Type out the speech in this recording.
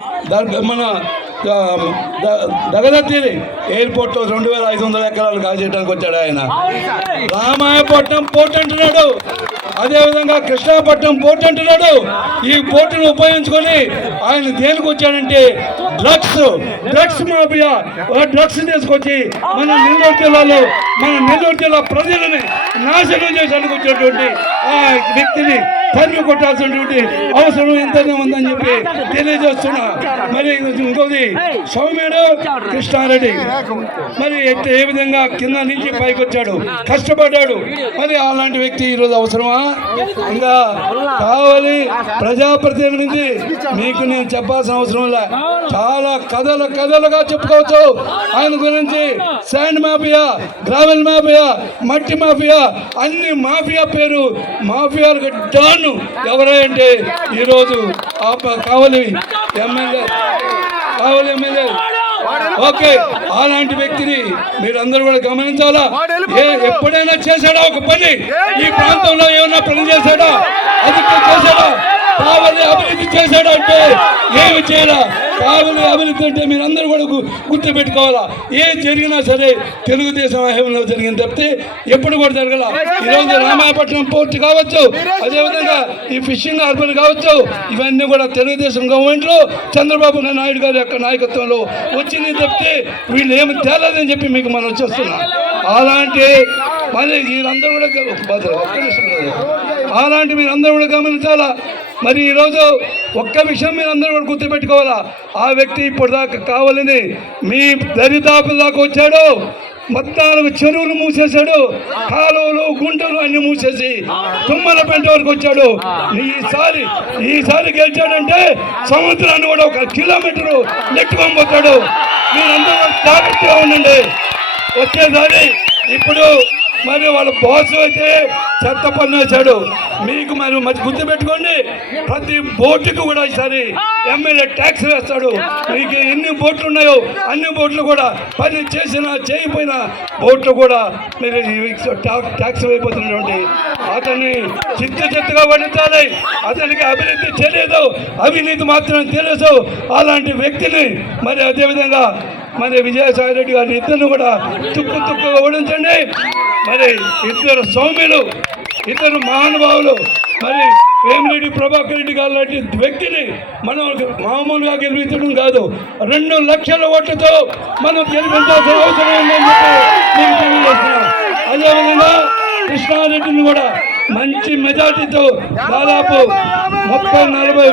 మన దగదత్తిని ఎయిర్పోర్ట్లో 2500 ఎకరాలు కాజేయడానికి వచ్చాడు ఆయన. రామాయపట్నం పోర్ట్ అంటున్నాడు, అదేవిధంగా కృష్ణాపట్నం పోర్ట్ అంటున్నాడు. ఈ పోర్టును ఉపయోగించుకొని ఆయన దేనికి వచ్చాడంటే డ్రగ్స్ మాఫియా, డ్రగ్స్ తీసుకొచ్చి మన నెల్లూరు జిల్లా ప్రజలని నాశనం చేయడానికి వచ్చేటువంటి ఆ వ్యక్తిని తరిమి కొట్టాల్సినటువంటి అవసరం ఎంతనే ఉందని చెప్పి తెలియజేస్తున్నా. మరి ఇంకోది సౌమ్యుడు కృష్ణారెడ్డి మరి ఏ విధంగా కింద నుంచి పైకి వచ్చాడు, కష్టపడ్డాడు. మరి అలాంటి వ్యక్తి ఈరోజు అవసరమా? ఇంకా కావాలి ప్రజాప్రతినిధి మీకు నేను చెప్పాల్సిన అవసరం లే. చాలా కథలుగా చెప్పుకోవచ్చు ఆయన గురించి. శాండ్ మాఫియా, గ్రావెల్ మాఫియా, మట్టి మాఫియా, అన్ని మాఫియా పేరు మాఫియాలకు డాను ఎవరంటే ఈరోజు కావలి ఎమ్మెల్యే ఓకే. అలాంటి వ్యక్తిని మీరందరూ కూడా గమనించాలా. ఎప్పుడైనా చేశాడా ఒక పని? ఈ ప్రాంతంలో ఏమైనా పని చేశాడా? అది చేశాడా? కావలి అభివృద్ధి చేశాడా అంటే ఏమి చేయాలా? కావలి అభివృద్ధి అంటే మీరందరూ కూడా గుర్తు పెట్టుకోవాలా. ఏం జరిగినా సరే తెలుగుదేశం హయాంలో జరిగింది తప్పితే ఎప్పుడు కూడా జరగల. ఈరోజు రామాయపట్నం పోర్ట్ కావచ్చు, అదేవిధంగా ఈ ఫిషింగ్ హార్బర్ కావచ్చు, ఇవన్నీ కూడా తెలుగుదేశం గవర్నమెంట్లో చంద్రబాబు నాయుడు గారి యొక్క నాయకత్వంలో వచ్చింది తప్పితే వీళ్ళు ఏమి తేలేదని చెప్పి మీకు మనం వచ్చేస్తున్నాం. అలాంటి మరి వీళ్ళందరూ కూడా గమనించాలా. మరి ఈరోజు ఒక్క విషయం మీరు అందరూ కూడా గుర్తుపెట్టుకోవాలా. ఆ వ్యక్తి ఇప్పుడు దాకా కావాలని మీ దరిదాపు దాకా వచ్చాడు. 14 చెరువులు మూసేశాడు, కాలువలు గుంటలు అన్ని మూసేసి తుమ్మలపేట వరకు వచ్చాడు. ఈసారి గెలిచాడంటే సముద్రాన్ని కూడా 1 కిలోమీటరు నెట్టుకొని పోతాడు. మీరందరూ జాగ్రత్తగా ఉండండి. వచ్చేసారి ఇప్పుడు మరి వాళ్ళ బాస్ అయితే చెత్త పన్ను వేశాడు. మీకు మరి గుర్తుపెట్టుకోండి, ప్రతి బోటుకు కూడా ఈసారి ఎమ్మెల్యే ట్యాక్స్ వేస్తాడు. మీకు ఎన్ని బోట్లు ఉన్నాయో అన్ని బోట్లు కూడా పని చేసినా చేయకపోయినా బోట్లు కూడా మీరు ట్యాక్స్ అయిపోతున్నటువంటి అతన్ని చిత్తుగా పడించాలి. అతనికి అభివృద్ధి తెలియదు, అవినీతి మాత్రం తెలుసు. అలాంటి వ్యక్తిని మరి అదేవిధంగా మరి విజయసాయి రెడ్డి గారి ఇద్దరు కూడా తుక్కుగా ఓడించండి. మరి ఇద్దరు సౌమ్యులు, ఇద్దరు మహానుభావులు. మరి వేమిరెడ్డి ప్రభాకర్ రెడ్డి గారు లాంటి వ్యక్తిని మనం మామూలుగా గెలిపించడం కాదు, 2 లక్షల ఓట్లతో మనం గెలిపించాల్సిన అవసరం ఉందని చెప్పి నేను తెలియజేస్తున్నాను. అదేవిధంగా కృష్ణారెడ్డిని కూడా మంచి మెజార్టీతో దాదాపు 30-40